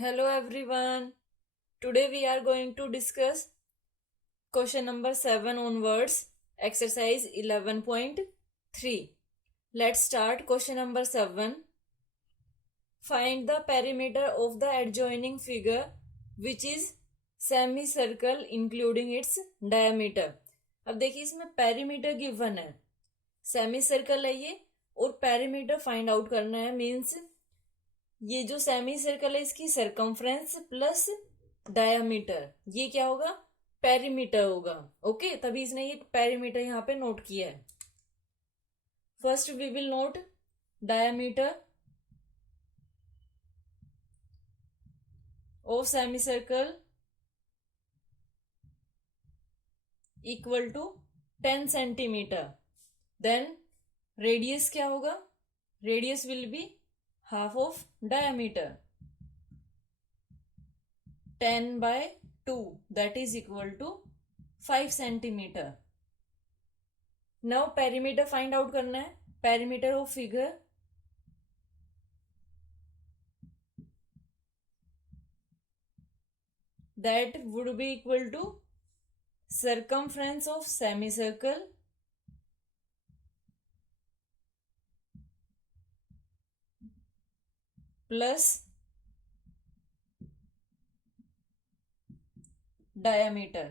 Hello everyone. Today we are going to discuss question number 7 onwards, exercise 11.3. Let's start question number 7. Find the perimeter of the adjoining figure which is semicircle including its diameter. अब देखिए इसमें perimeter given है, semi circle है ये और perimeter find out करना है। Means ये जो सेमी सर्कल है इसकी सरकमफ्रेंस प्लस डायामीटर, ये क्या होगा, पेरीमीटर होगा। ओके, तभी इसने ये पेरीमीटर यहाँ पे नोट किया है। First we will note diameter of semi circle equal to 10 centimetre. Then radius क्या होगा, radius will be half of diameter, 10/2, that is equal to 5 centimeter. Now perimeter find out करना है, perimeter of figure that would be equal to circumference of semicircle plus diameter.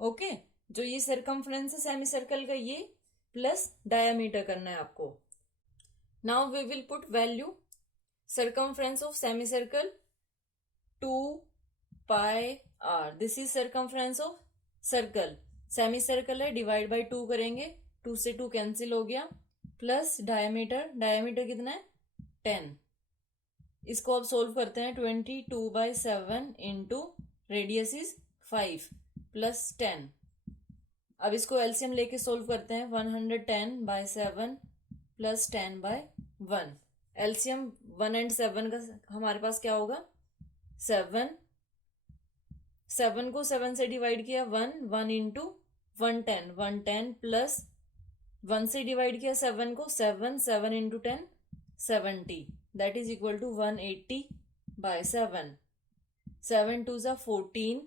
Okay, जो ये circumference है semi circle का, ये plus diameter करना है आपको। Now we will put value circumference of semi circle 2πr। This is circumference of circle, semi circle है, divide by 2 करेंगे, 2 से 2 कैंसिल हो गया, प्लस डायमीटर, डायमीटर कितना है 10। इसको अब सोल्व करते हैं, 22/7 इंटू रेडियस इज 5 प्लस 10। अब इसको एलसीएम लेके सोल्व करते हैं, 110/7 प्लस 10/1। एलसीएम 1 एंड 7 का हमारे पास क्या होगा 7। 7 को 7 से डिवाइड किया 1 इंटू 110, 110 प्लस 1 से डिवाइड किया 7 को 7 into 10 70, that is equal to 180/7। 7 2 ज़ा 14,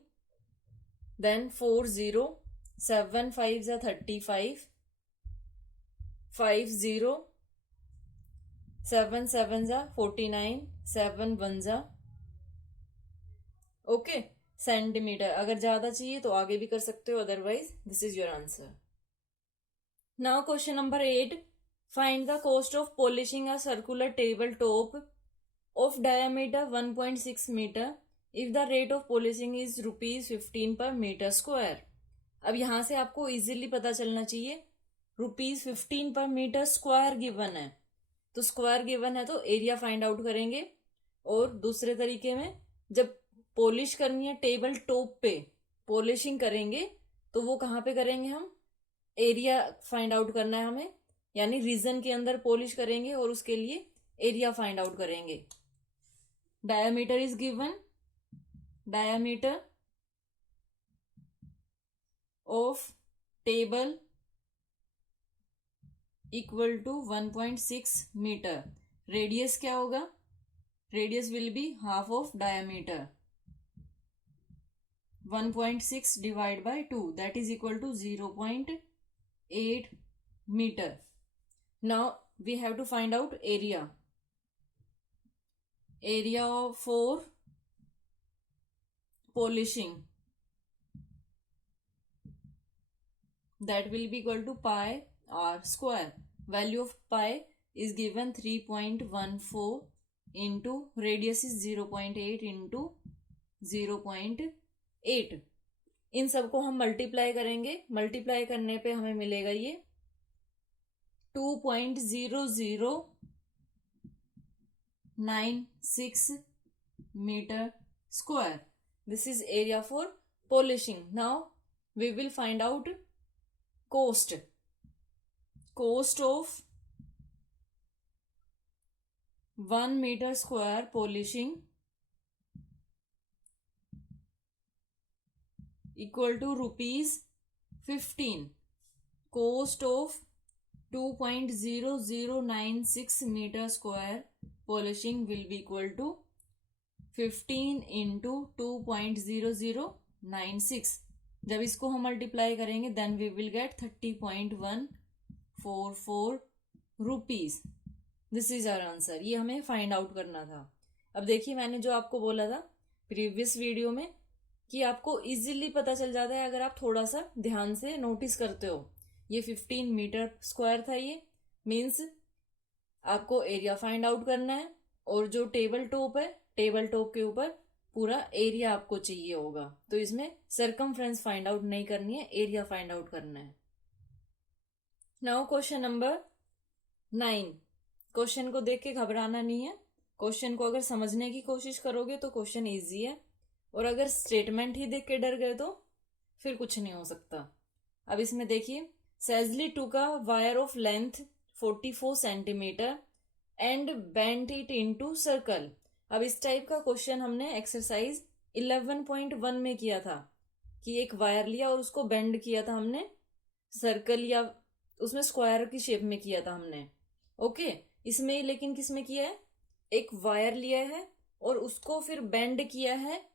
देन 4 0, 7 5 ज़ा 35, 5 0, 7 7 ज़ा 49, 7 1 ज़ा ओके सेंटीमीटर। अगर ज्यादा चाहिए तो आगे भी कर सकते हो, otherwise this is your answer. Now question number 8. Find the cost of polishing a circular tabletop of diameter 1.6 meter if the rate of polishing is ₹15 per meter square. अब यहाँ से आपको इजीली पता चलना चाहिए, ₹15 पर मीटर स्क्वायर गिवन है, तो स्क्वायर गिवन है तो एरिया फाइंड आउट करेंगे। और दूसरे तरीके में जब पॉलिश करनी है टेबल टॉप पे, पॉलिशिंग करेंगे तो वो कहाँ पे करेंगे, हम एरिया फाइंड आउट करना है हमें, यानी रीजन के अंदर पॉलिश करेंगे और उसके लिए एरिया फाइंड आउट करेंगे। Diameter is given, diameter of table equal to 1.6 metre. Radius क्या होगा, radius will be half of diameter, 1.6 divide by 2, that is equal to 0.8 meter. Now we have to find out area. Area for polishing, that will be equal to pi r square. Value of pi is given 3.14 into radius is 0.8 into 0.8। इन सबको हम multiply करेंगे, multiply करने पे हमें मिलेगा ये 2.0096 metre square. This is area for polishing. Now we will find out cost, cost of 1 metre square polishing equal to ₹15। cost of 2.0096 meter square polishing will be equal to 15 into 2.0096। जब इसको हम multiply करेंगे then we will get 30.144 rupees. This is our answer. ये हमें find out करना था। अब देखिए मैंने जो आपको बोला था प्रीवियस वीडियो में कि आपको इजीली पता चल जाता है अगर आप थोड़ा सा ध्यान से नोटिस करते हो। ये 15 मीटर स्क्वायर था, ये मीन्स आपको एरिया फाइंड आउट करना है, और जो टेबल टॉप है टेबल टॉप के ऊपर पूरा एरिया आपको चाहिए होगा। तो इसमें सरकमफ्रेंस फाइंड आउट नहीं करनी है, एरिया फाइंड आउट करना है। Now question number 9। क्वेश्चन को देख के घबराना नहीं है। क्वेश्चन को अगर समझने की कोशिश करोगे तो क्वेश्चन इजी है, और अगर स्टेटमेंट ही देख के डर गए तो फिर कुछ नहीं हो सकता। अब इसमें देखिए, सेजली टूक a wire of length 44 centimetre and bent it into circle. अब इस टाइप का क्वेश्चन हमने एक्सरसाइज 11.1 में किया था कि एक वायर लिया और उसको बेंड किया था हमने सर्कल या उसमें स्क्वायर की शेप में किया था हमने। ओके, इसमें लेकिन किसमें किया है, एक वायर लिया है और उसको फिर बेंड किया है।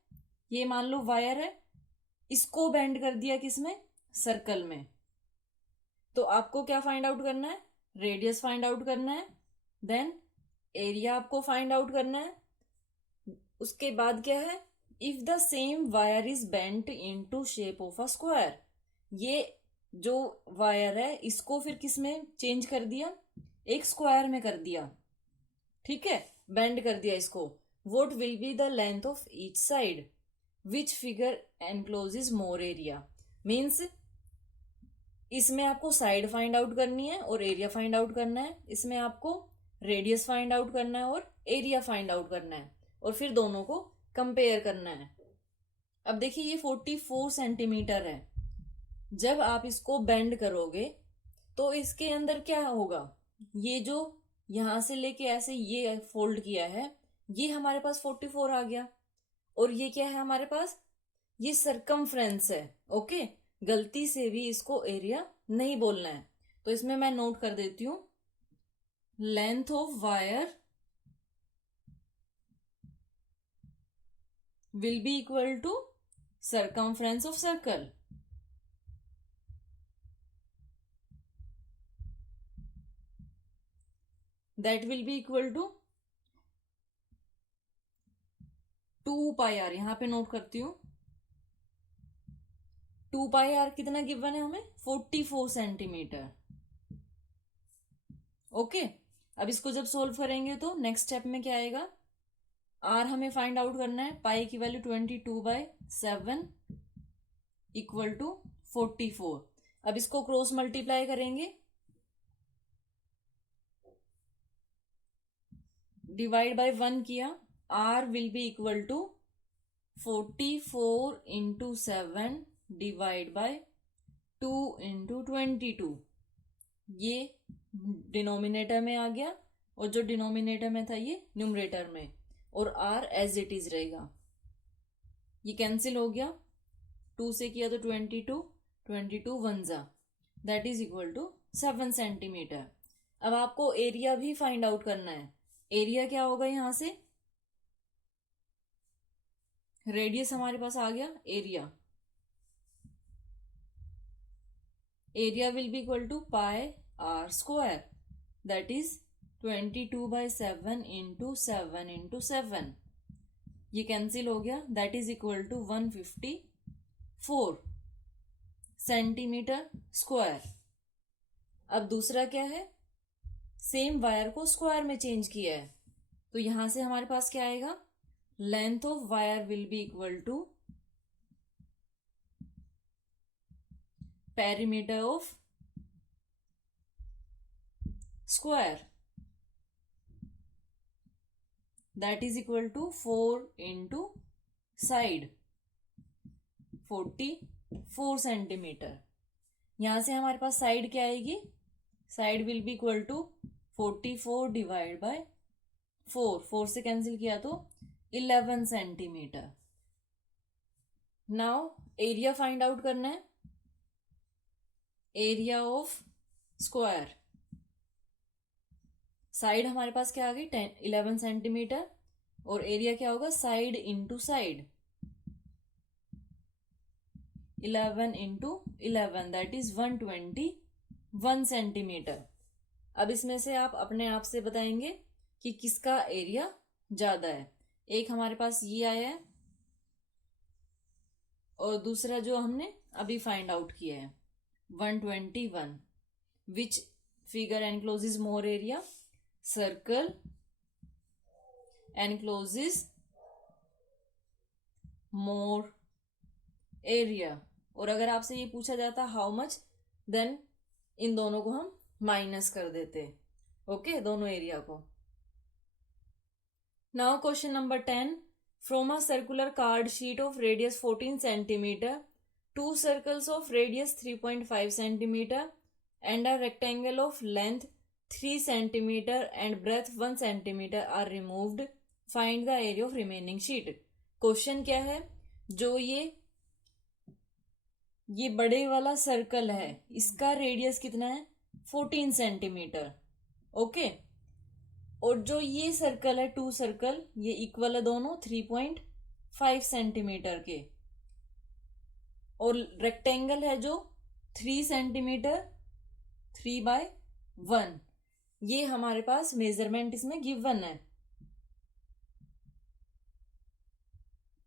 ये मान लो वायर है, इसको बेंड कर दिया किसमें, सर्कल में। तो आपको क्या फाइंड आउट करना है, रेडियस फाइंड आउट करना है, देन एरिया आपको फाइंड आउट करना है। उसके बाद क्या है, if the same wire is bent into shape of a square. ये जो वायर है इसको फिर किस में चेंज कर दिया, एक स्क्वायर में कर दिया, ठीक है, बेंड कर दिया इसको। What will be the length of each side, which figure encloses more area. Means इसमें आपको साइड फाइंड आउट करनी है और एरिया फाइंड आउट करना है। इसमें आपको रेडियस फाइंड आउट करना है और एरिया फाइंड आउट करना है, और फिर दोनों को कंपेयर करना है। अब देखिए ये 44 सेंटीमीटर है। जब आप इसको बेंड करोगे तो इसके अंदर क्या होगा, ये जो यहां से लेके ऐसे ये फोल्ड किया है, ये हमारे पास 44 आ गया। और ये क्या है हमारे पास, ये सरकमफ्रेंस है। ओके, गलती से भी इसको एरिया नहीं बोलना है। तो इसमें मैं नोट कर देती हूं, length of wire will be equal to circumference of circle. That will be equal to 2 pi r. यहां पे नोट करती हूं, 2 पाई आर कितना गिवन है हमें, 44 सेंटीमीटर। ओके, अब इसको जब सोल्व करेंगे तो नेक्स्ट स्टेप में क्या आएगा, आर हमें फाइंड आउट करना है। पाई की वैल्यू 22/7 इक्वल टू 44। अब इसको क्रॉस मल्टीप्लाई करेंगे, डिवाइड बाय 1 किया, r will be equal to 44 into 7 divide by 2 into 22। ये डिनोमिनेटर में आ गया और जो डिनोमिनेटर में था ये न्यूमरेटर में, और आर एज इट इज रहेगा। ये कैंसिल हो गया, 2 से किया तो 22, 22 वन जा, that is equal to 7 centimetre. अब आपको एरिया भी फाइंड आउट करना है। एरिया क्या होगा, यहां से रेडियस हमारे पास आ गया, area will be equal to pi r square, that is 22/7 into 7 into 7। ये कैंसिल हो गया, that is equal to 154 centimetre square. अब दूसरा क्या है, सेम वायर को स्क्वायर में चेंज किया है, तो यहां से हमारे पास क्या आएगा, length of wire will be equal to perimeter of square, that is equal to 4 into side, 44 centimetre. यहां से हमारे पास साइड क्या आएगी, side will be equal to 44 divide by 4, 4 से कैंसिल किया तो 11 centimetre. Now area find out करना है, एरिया ऑफ स्क्वायर, साइड हमारे पास क्या आ गई 11 सेंटीमीटर, और एरिया क्या होगा side into side, 11 into 11 that is 121 centimetre. अब इसमें से आप अपने आप से बताएंगे कि किसका एरिया ज्यादा है। एक हमारे पास ये आया है और दूसरा जो हमने अभी फाइंड आउट किया है 121। Which figure encloses more area? Circle encloses more area. और अगर आपसे ये पूछा जाता हाउ मच, देन इन दोनों को हम माइनस कर देते। ओके, दोनों एरिया को। Now question number 10, from a circular card sheet of radius 14 centimetre, two circles of radius 3.5 centimeter and a rectangle of length 3 centimeter and breadth 1 centimeter are removed. Find the area of remaining sheet. Question क्या है, जो ये बड़े वाला circle है इसका radius कितना है 14 सेंटीमीटर। ओके, और जो ये सर्कल है टू सर्कल ये इक्वल है दोनों 3.5 सेंटीमीटर के, और रेक्टेंगल है जो 3 सेंटीमीटर 3/1। ये हमारे पास मेजरमेंट इसमें गिवन है।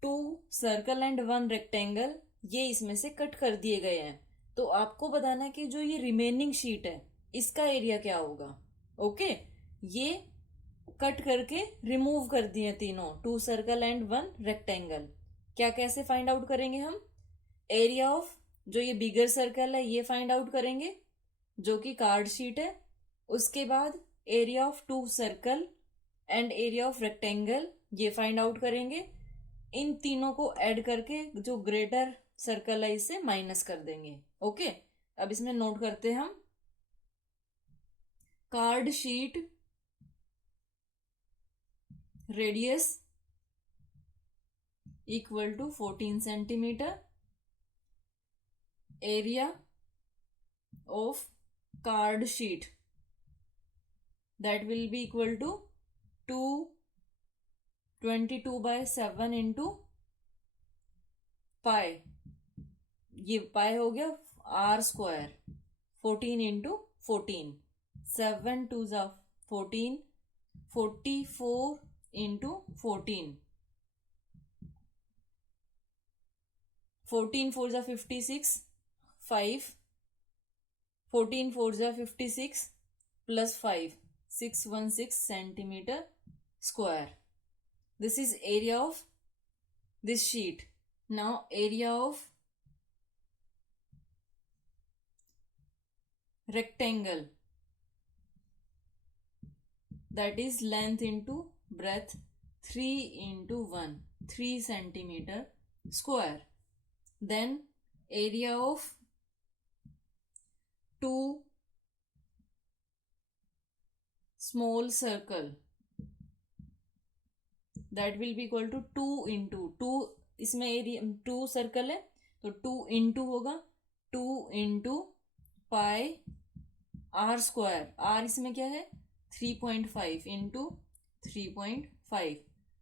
2 सर्कल एंड 1 रेक्टेंगल ये इसमें से कट कर दिए गए हैं। तो आपको बताना है कि जो ये रिमेनिंग शीट है इसका एरिया क्या होगा। ओके, ये कट करके रिमूव कर दिए तीनों, 2 सर्कल एंड 1 रेक्टेंगल। क्या कैसे फाइंड आउट करेंगे हम? एरिया ऑफ जो ये बिगर सर्कल है ये फाइंड आउट करेंगे जो कि कार्ड शीट है। उसके बाद area of 2 circle and area of rectangle ये फाइंड आउट करेंगे। इन तीनों को ऐड करके जो ग्रेटर सर्कल है इसे माइनस कर देंगे। ओके, अब इसमें नोट करते हैं हम। Card sheet radius equal to 14 centimetre, area of card sheet that will be equal to 222/7 into pi। ये पाई हो गया r स्क्वायर, 14 इंटू 14, 7 2 जा 14, 44 इंटू 14, 14 4 जा 56, 5, 14 4 जा 56 plus 5, 616 centimeter square. This is area of this sheet. Now area of rectangle, that is length into breadth 3 into 1, 3 centimeter square. Then area of 2 small circle, that will be equal to 2 into 2, इसमें area 2 circle है तो 2 into होगा 2 into pi r square. r इसमें क्या है 3.5 into 3.5,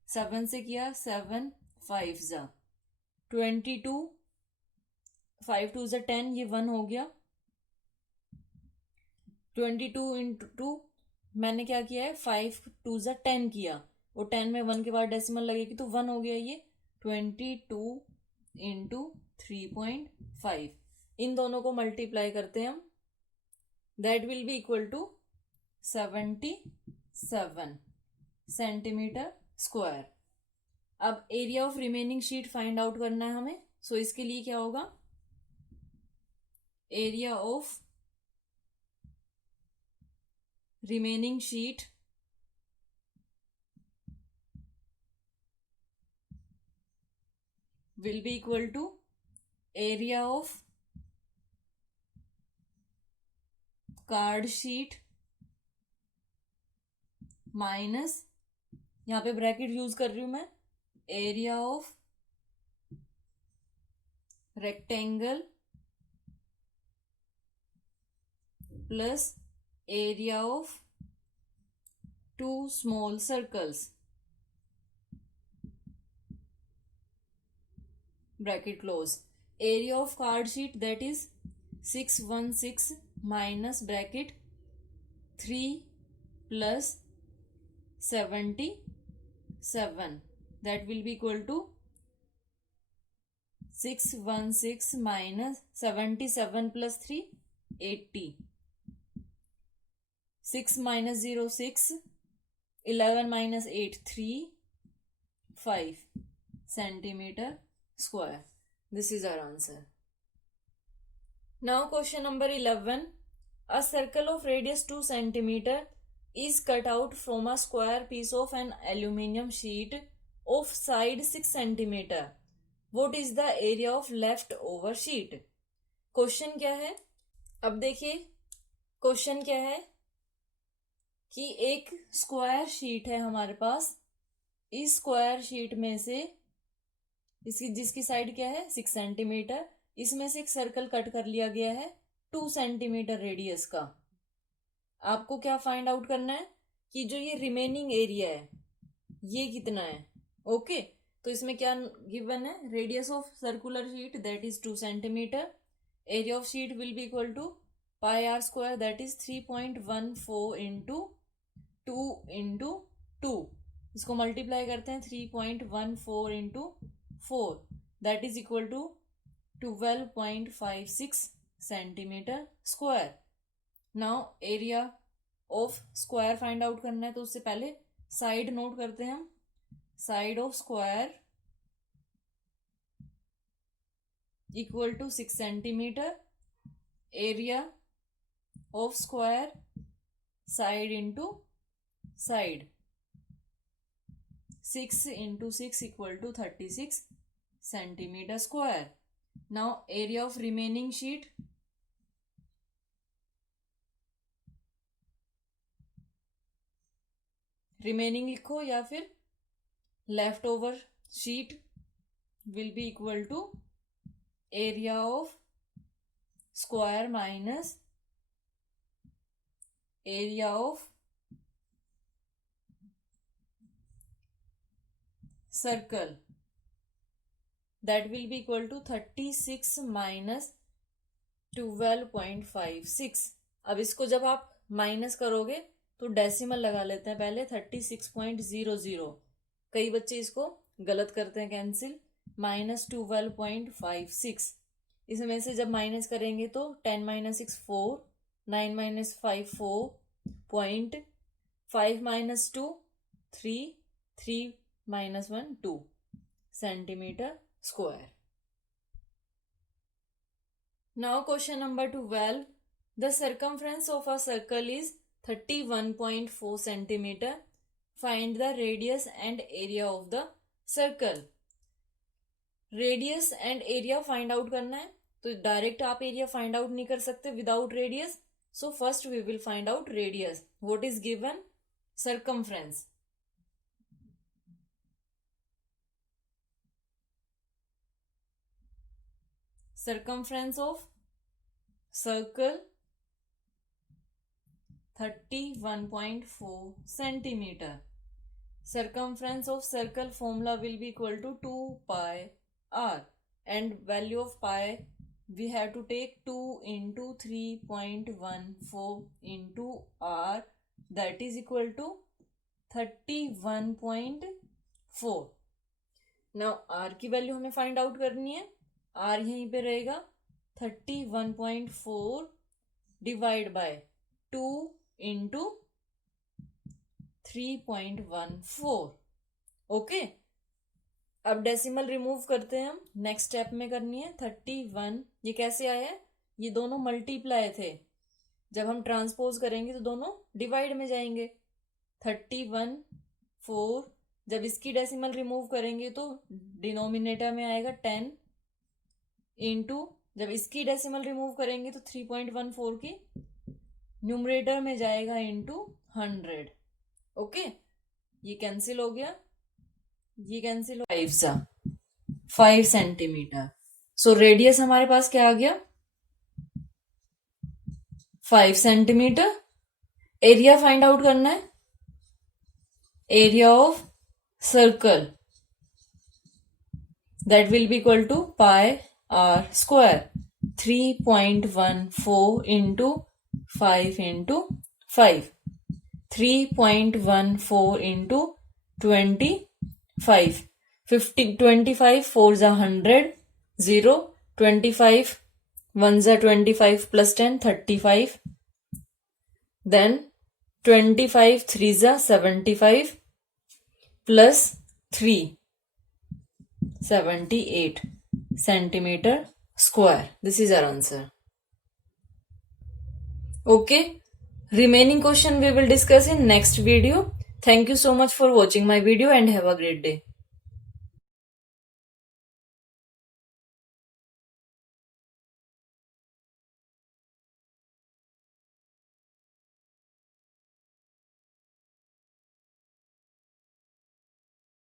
7 से किया 7 5 जा 22, 5 2 जा 10, ये 1 हो गया। 22 इंटू 2 मैंने क्या किया है 5 2 जा 10 किया, और 10 में 1 के बाद डेसिमल लगेगी तो 1 हो गया। ये 22 इंटू 3.5, इन दोनों को मल्टीप्लाई करते हैं हम, that will be equal to 77 centimetre square. अब area of remaining sheet find out करना है हमें। सो इसके लिए क्या होगा, area of remaining sheet will be equal to area of card sheet minus, यहाँ पे ब्रैकेट यूज कर रही हूं मैं, area of rectangle plus area of two small circles, bracket close. Area of card sheet, that is 616 minus bracket 3 plus 77, that will be equal to 616 minus 77 plus 3, 80. 6 minus 0, 6. 11 minus 8, 3. 5 centimeter square. This is our answer. Now question number 11. A circle of radius 2 centimeter is cut out from a square piece of an aluminium sheet of side 6 centimeter. What is the area of left over sheet? Question क्या है? अब देखिए question क्या है कि एक square sheet है हमारे पास. इस स्क्वायर शीट में से जिसकी साइड क्या है 6 सेंटीमीटर, इसमें से एक सर्कल कट कर लिया गया है 2 सेंटीमीटर रेडियस का. आपको क्या फाइंड आउट करना है कि जो ये रिमेनिंग एरिया है ये कितना है. ओके तो इसमें क्या गिवन है, radius of circular sheet that is 2 centimetre, area of sheet will be equal to pi r square that is 3.14 into 2 into 2. इसको मल्टीप्लाई करते हैं 3.14 into 4 that is equal to 12.56 centimetre square. Now area of square find out करना है तो उससे पहले side note करते हैं हम. Side of square equal to 6 centimetre, area of square side into side, 6 into 6 equal to 36 centimetre square. Now area of remaining sheet, remaining लिखो या फिर left over sheet will be equal to area of square minus area of circle that will be equal to 36 minus 12.56. अब इसको जब आप minus करोगे तो decimal लगा लेते हैं पहले 36.00. कई बच्चे इसको गलत करते हैं कैंसिल. माइनस 12.56 इसमें से जब माइनस करेंगे तो 10 minus 6 4, 9 minus 5 4, 5 minus 2 3, 3 minus 1 2 centimetre square. Now question number 12. The circumference of a circle is 31.4 centimeter. Find the radius and area of the circle. Radius and area find out करना है तो direct आप area find out नहीं कर सकते without radius. So first we will find out radius. What is given? Circumference. Circumference of circle 31.4 centimeter. Circumference of circle formula will be equal to 2 pi r and value of pi we have to take 2 into 3.14 into r that is equal to 31.4. Now r की value हमें find out करनी है. r यहीं पे रहेगा 31.4 divide by 2 into 3.14. Okay अब decimal remove करते हैं हम. नेक्स्ट स्टेप में करनी है 31. ये कैसे आया है? ये दोनों मल्टीप्लाई थे. जब हम ट्रांसपोज करेंगे तो दोनों डिवाइड में जाएंगे. 31 4. जब इसकी डेसिमल रिमूव करेंगे तो डिनोमिनेटर में आएगा 10 इंटू जब इसकी डेसिमल रिमूव करेंगे तो 3.14 की न्यूमरेटर में जाएगा इंटू 100. ओके ये कैंसिल हो गया. ये कैंसिल हो 5 सेंटीमीटर. सो रेडियस हमारे पास क्या आ गया 5 सेंटीमीटर. एरिया फाइंड आउट करना है area of circle, that will be equal to pi r square. 3.14 into 5 into 5. 3.14 into 25. 25 4s are 100. 0. 25 1s are 25 plus 10 35. Then 25 3s are 75 plus 3 78 centimeter square. This is our answer. Okay. Remaining question we will discuss in next video. Thank you so much for watching my video and have a great day.